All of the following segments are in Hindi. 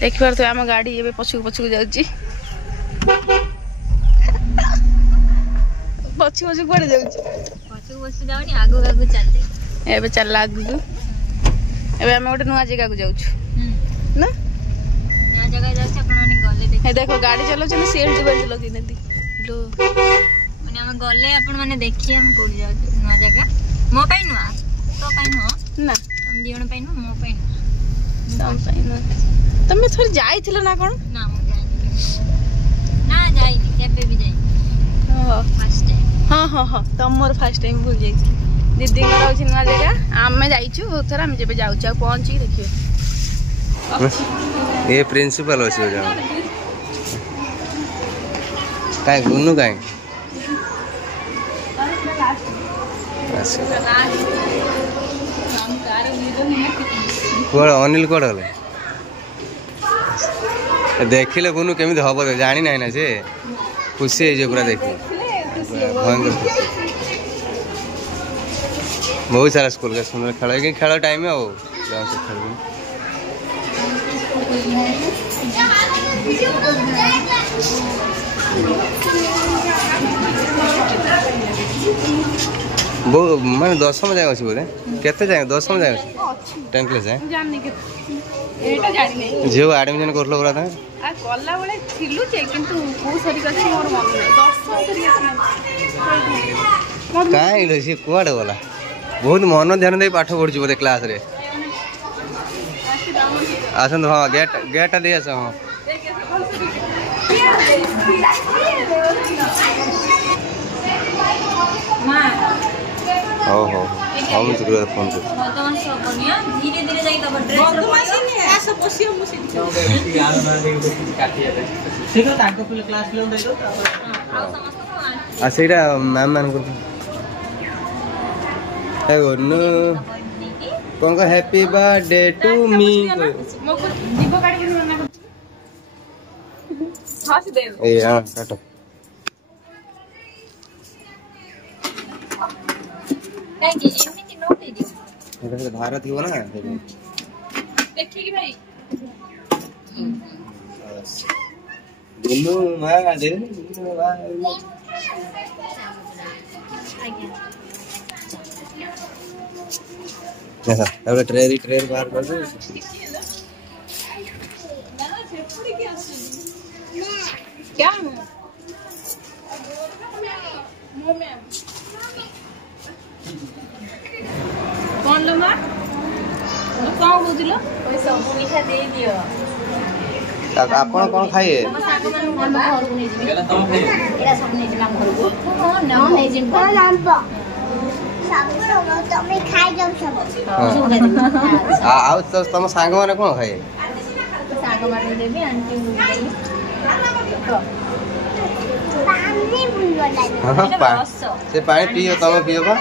देख पार आम गाड़ी ये पछक पछक जाऊँगी पछक पछक पड़े जाऊँगी आगु आगु चलते एबे चलला आगु एबे हम गोटे नुआ जगह को जाऊँ ना नया जगह जाछ आपण माने गले हे देखो गाड़ी चलाउछन सीट बेल्ट लगे नदी लो माने हम गले आपण माने देखि हम कोड जाऊ नुआ जगह मो पई नुआ तो पई नुआ ना हम दियण पई नुआ मो पई नुआ तम पई नुआ तमे थोर जाइथिलो ना कोन ना मो जाई ना जाई केबे भी जाई हां फर्स्ट टाइम हां हां हां तमर फर्स्ट टाइम भूल जाई दीदी घर होछि नुआ जगह आमे जाइछु बहुत थरा हम जेबे जाउछु पहुंची के देखियो ये प्रिंसिपल हो जा काय गुन्नु काय कोड अनिल कोड हले देखिले गुन्नु केमिति हबो जानि नै ना से खुशी है जे पूरा देखि भयंकर बहुत सारा स्कूल का सुंदर खेल है खेल टाइम में आओ जाओ से खेल वो मैंने 10 में जाए बोले केते जाए 10 में जाए 10 क्लास है जाननी के एटा जानि नै जे एडमिशन करलो बरा था आ कल्ला बेले थिलु जे किंतु को सरी कछि मोर मन नै 10 सरी काई लो से कोड वाला बहुत मन ध्यान दे पाठ पढ़छु बोले क्लास रे आसन हां गेट दे आस हां हो हम जरूर फोन कर वर्तमान सब बनिया धीरे धीरे जाई तब ड्रेस बदमाशी ने आस बसियो मुसी से तो ताको पे क्लास ले दे दो आ सेटा मैम मान को ए नो कौन का हैप्पी बर्थडे टू मी मोको जीव काटी के ना हंस दे ए हां काटो काई जी एमनी नोट दे दियो इधर भारत ही हो ना देखी कि भाई दिनु मा दे ऐसा अब ट्रेर बाहर कर दो क्या कौन लो मां कौन बुझलो पैसा मिठा दे दियो आपण कोन खाइए हम सागो मान घर को नै जिमे एला तुम एला सब नै जिमे घर को हां ना नै जिमे लांपा सागो रो तुम खाइ जाऊ सब आउ तो तुम सांग माने कोन खाइए सागो माने देबी आंटी पानी बुलवा लागे से पानी पियो तुम पियो बा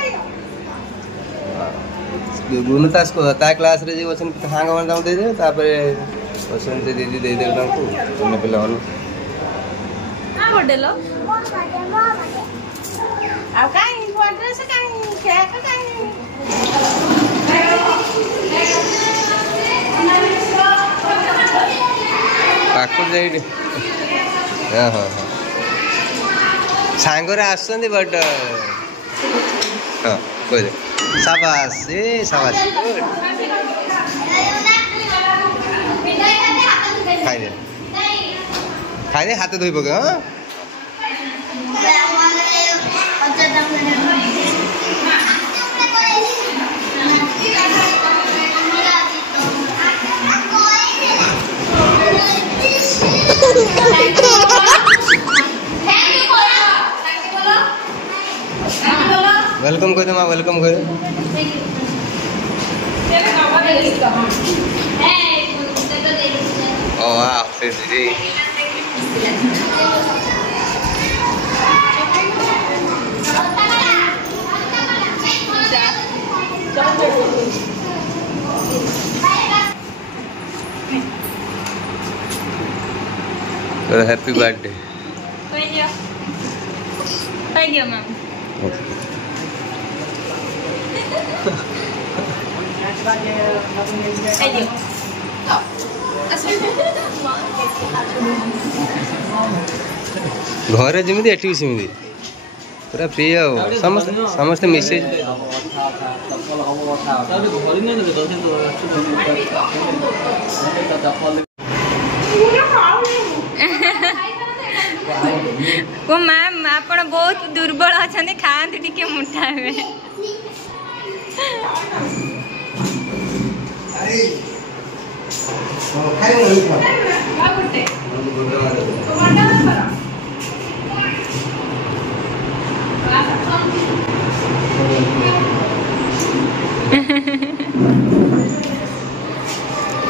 गुनु तास को ता क्लास रे जे वचन सांग माने दाम दे दे तापर वचन से दीदी दे दे तांको तुमने पिला हनु आ बर्थडे लो आ काई बर्थडे से काई केक काई पाको जाई हां हां सांग रे आसंदी बट हां कोइ शाबाश ए शाबाश खाइ दे हाथ धोई पके हां वेलकम कर दे मां वेलकम कर ओ वाह दीदी happy birthday thank you ma'am घरे जमी एटी भी सेमती पूरा फ्री समस्ते मिसे वो मैम आप बहुत दुर्बल अच्छा खाते टिके मुठा में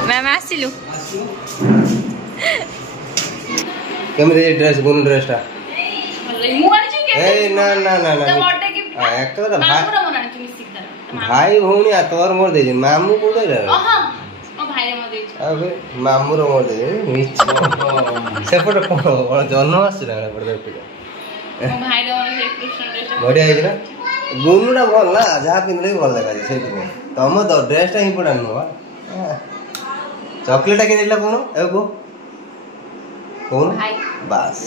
मैम आसिलु केमरे ड्रेस गुन ड्रेस टा मु आनी के ए ना ना ना ना तो बर्थडे गिफ्ट एक तो मामू रो मना के मिसिक दर भाई भौणी आ तोर मोर दे मामू को दे हां ओ भाई रे म दे अबे मामू रो मोर दे मिच सेपट को जन्म आसला बड़े पे ओ भाई रे म एक कृष्ण ड्रेस बढ़िया है ना गुनुडा भल ना जहाँ पिंधले भल लगा से तुम तो ड्रेस टा इंपोर्टेंट नुह चॉकलेट के दिला कौन ए को कौन बस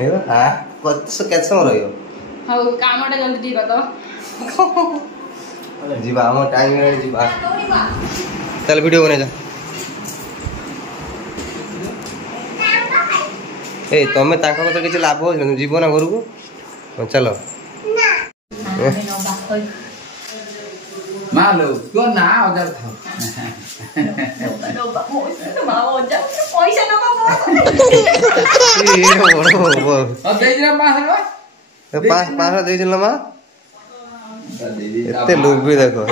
हेबा आ कत केत समय रहियो हाउ कामटा जल्दी दिबा तो जीवा हम टाइम रे जीवा चल वीडियो बने जा ए तमे ताका कत किछ लाभ हो जीव ना घर को चलो मालो क्यों ना ऑर्डर था अब दे दिला मां हलवा पास दे दिला मां एते लोग भी देखो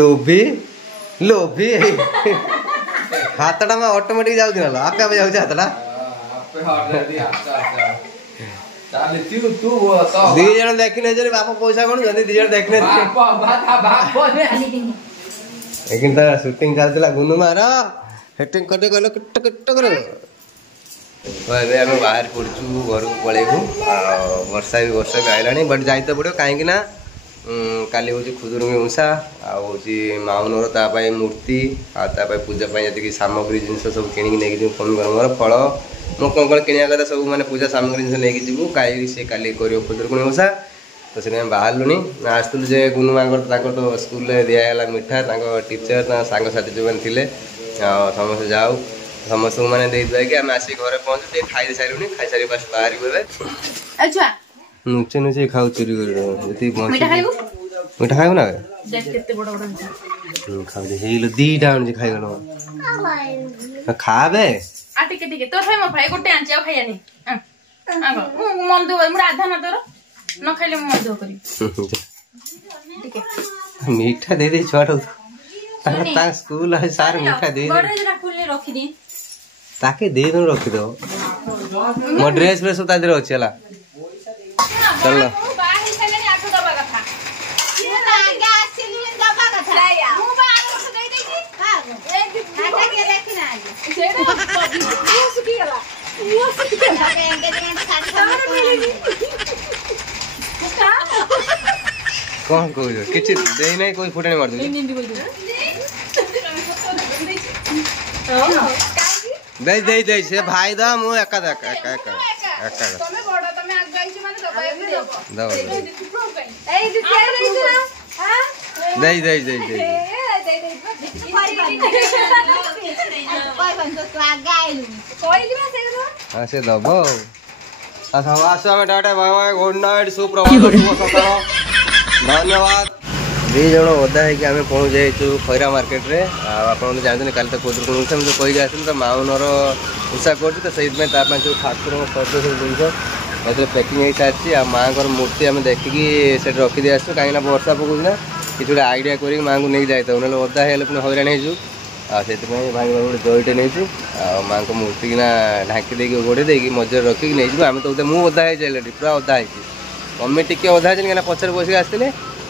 लोभी लोभी हाथटा में ऑटोमेटिक जाउ दिला आपे आप जाउ हाथटा आपे ऑर्डर दिया अच्छा ताले तू तू तो दी जण देखिने जे बाप पैसा कोन जदी दी जण देखने बाप ने लेकिन ता शूटिंग चलतला गुनु मार हेटिंग करदे कहलो कट कट कर ओए हम बाहर पड़छु घर को पळेबु वर्षा भी आइलानी बट जाइते पड़ो काहे कि ना काली होची खुदुरुमी उषा आ होची माउनर ता पाई मूर्ति आ ता पाई पूजा पाई जति सामग्री जिंस सब किनि नै कि फोन कर मोर फल मो कोन किनिया कथा सब माने पूजा सामग्री जिंस नै कि जीवु काई से काली करियो खुदुरुमी उषा तो से बाहर लुनी आस्तुल जे गुनु मागर ताको तो स्कूल ले दिया हला मिठा ताको टीचर ता संग साथी जो मन थिले समस्त जाऊ समस्त माने दे दे के हम आसी घरे पहुंच ते खाई साइलुनी खाई सारी बस बाहर गबे अच्छा नुचे नुचे खाऊ चोरी कर जति मिठा खाइबो मिठा खाइबो ना देख केते बड़ बड़ खाऊ दे हेलो दीटा आन जे खाइ गलो खाबे आ टिके तो खाइ म भाई गोटे आंची आ खाइया नि आगो मन दो मु आधा ना तोर न खाइले म मन दो करी टिके मीठा दे दे छोटो ता स्कूल है सार मीठा दे बड़े जरा फुल रखी दी ताके दे दो रखी दो मो ड्रेस फ्रेस उता दे अछि हला चल बाहर से नहीं आठो दबा कथा ये आगे आसिली दबा कथा मु बाहर से दे देकी हां एक खाता के देखना आज सेडा वो सुखी गला एंगेजमेंट कौन को किछ दे नहीं कोई फुटे नहीं मार दे हिंदी बोल दे दे दे से भाई दा मु एका एका तमे बड़ तमे आग जाइछी माने दबाय दो ए दे हां दे दे दे दे हां से दबो अच्छा आसो में tata bye bye good night सुप्रभात शुभ सकाळ धन्यवाद दी जण ओदा है कि हमें पहुंच जाई छु खैरा मार्केट रे आपन जानते काल तो कोदर कोन हम तो कहि जाथिन तो माउनर उषा कोट तो सहित में ता पांच ठाकुर फोटो सब दिनस एते पैकिंग है साची आ मां कर मूर्ति हम देखि से रखि दे आसु काइना वर्षा पकुज ना किछुडा आईडिया करी मां को नै जाय तो नले ओदा हेले पुनी हैरान हे छु आ सेत में भाई गोटे जयटे नै छु आ मां को मूर्ति ना ढाकी दे के गोडे दे के मजर रखि नै छु हम तो मु ओदा है जाले पूरा ओदा है मम्मी टिके ओदा है ना पछर बसी आस्तिले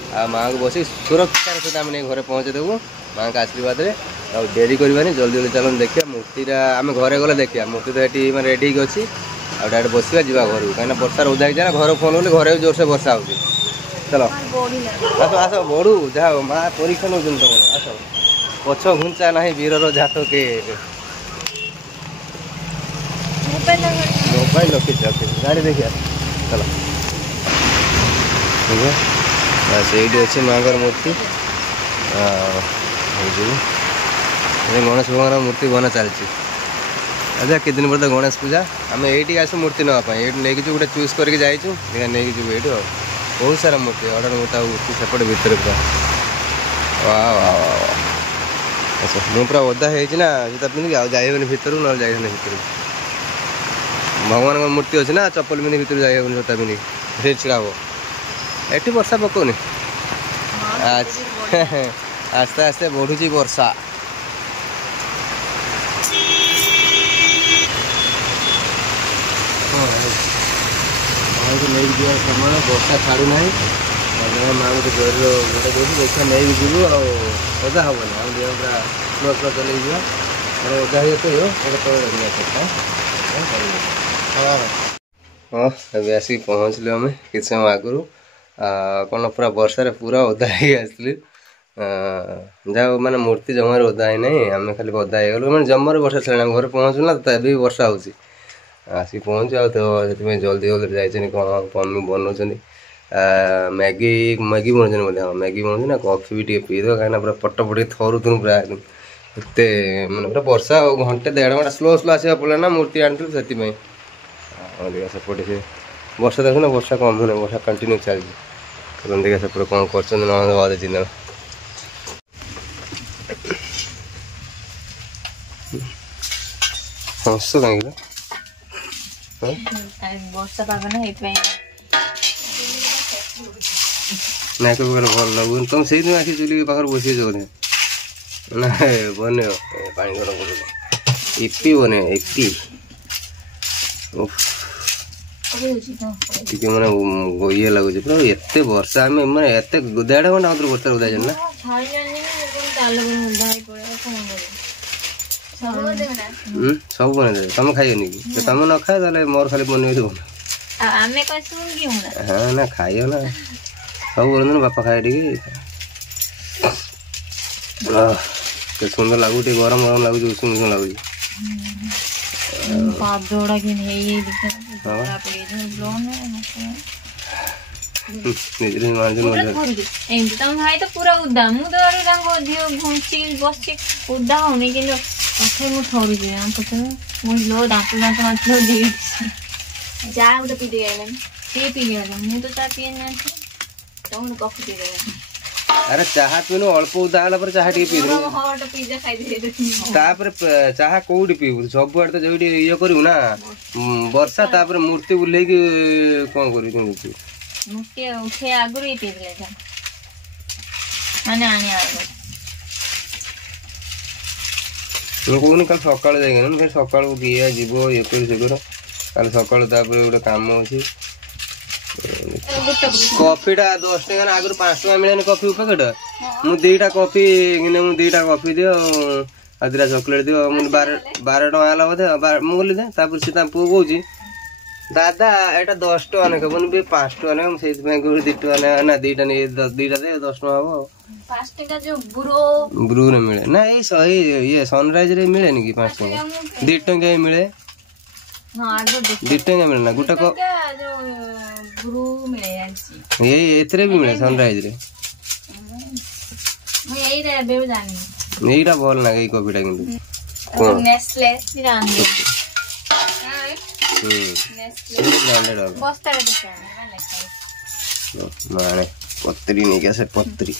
आ मां को बसी सुरक्षा सहित आम घर पहुँचे देबू मां का आशीर्वाद रे आ डेरी करवानी जल्दी जल्दी चलन देखिए मूर्तिटा आम घरे गले देखिए मूर्ति तो ये मैं रेडी अच्छी आ डायरेक्ट बसवा जा घर को कहीं वर्षा ओदा है घर फोन कले घर जोर से वर्षा हो चलो आस आस बड़ू जा माँ परीक्षा नौ तुम आस पछ घुंचा ना वीरर झाट के मोबाइल रखी गाड़ी देखिए चलो से अच्छे माँ मूर्ति गणेश भगवान मूर्ति बना चलती अच्छा कितने दिन पर गणेश पूजा आम ये आस मूर्ति नापी ये नहीं गोटे चूज करके जाइए नहीं कि ये बहुत सारा मूर्ति ऑर्डर मूर्ति मूर्ति सेपटे भितर पूरा वाह वाह वाह अच्छा मुझे पूरा ओदा होना जूता पिंधिक जाइबनी भितर ना जाइए भितर भगवान मूर्ति अच्छे ना चप्पल पिंधि भितर जाइए जूता पिंधिक से छिड़ा हे ये वर्षा पकाउनि आस्ते आस्ते बढ़ुची वर्षा नहीं जीवार समय वर्षा छाड़ू ना माँ को जोर गोटे कौन देखा नहीं जीवु आदा हेन आम देह पूरा स्लो स्लो चल ओदा हाँ अभी आसिक पहुँचलु आम कि समय आगु कौन पूरा वर्षा पूरा ओदा आसलु जहाँ माने मूर्ति जमार ओदा ही ना आम खाली ओदा हो मैंने जमार वर्षा छाड़ा घर पहुँचू ना तो अभी वर्षा हो आसिक पहुँचु आ तो जल्दी जल्दी जाइए कौन मम्मी बनाऊँ मैगी मैगी बनाऊँ हाँ मैगी बनाऊँ ना कॉफी भी टे पीद कहीं पूरा पट पटे थरुथुन पूरा एत मैंने पूरा वर्षा घंटे 1.5 घंटा स्लो स्लो आसा पड़ा ना मूर्ति आनी से देखा सेपटे से वर्षा देखो ना वर्षा कम होना वर्षा कंटिन्यू चलती देखा सेपटे कौन कर चिन्ह हस कहीं वर्षा पाग ना ना भल लगुन तुम से आखि चुली पाखे बसी बोधे ना बन पा गरम कर इपी बने इपी टे मैंने ये लगुच पूरा एत वर्षा आम मैंने एत 1.5 घंटा मतलब वर्षा उदा ना सब बने तुम खाइए कि तुम न खाए मोर खाली बन हाँ ना खाइए ना सब बोलते बापा खाए टे सुंदर लगुच गरम गरम लगुच उषुम उषुम लगुच भाई तो पूरा उदा मुझे घुंची बस उदा होनी कि ठहरी लो दांत दांत नथी जा गोटे पी दे टे पी मुझे तो चा पी ना तो कॉफी पी दे अरे चाह पीनु अल्प उदा पर चाह टे पी चाह कौटी पीबू सब आड़े तो जो ये करू ना वर्षा तापर मूर्ति बुले कौन कर मूर्ति उठे आगु ये पी दे माने आने कहूनी कल सका फिर सका किए जीव ये कर कल सका गोटे कम अच्छी कॉफीटा 10 टका आगु 5 टका मिले कॉफी पैकेट मुझे 2टा कॉफी मुझे 2टा कॉफी दियो आ 2टा चॉकलेट दियो मुझे 12 टका आला बोधे मुझे दे सी पु कौच दादा एटा 10 टका ने कहूँ 5 टका ने 2 टका ना 2टा नहीं 2टा दे 10 टका हम 5 टका जो ब्रू रे मिले ना ये सनराइज रे मिले नहीं कि 5 टका 2 टका मिले हाँ 2 टका मिले ना गोटा को ब्रू मिले ये एथरे भी मिले सनराइज रे मैं यही रे बे जानी एटा भल ना ये कॉफीटा किंतु नेस्ले निरांदे नेस्ले ब्रांडेड हो बस्ता रे देखा माने पत्री नहीं कैसे पत्री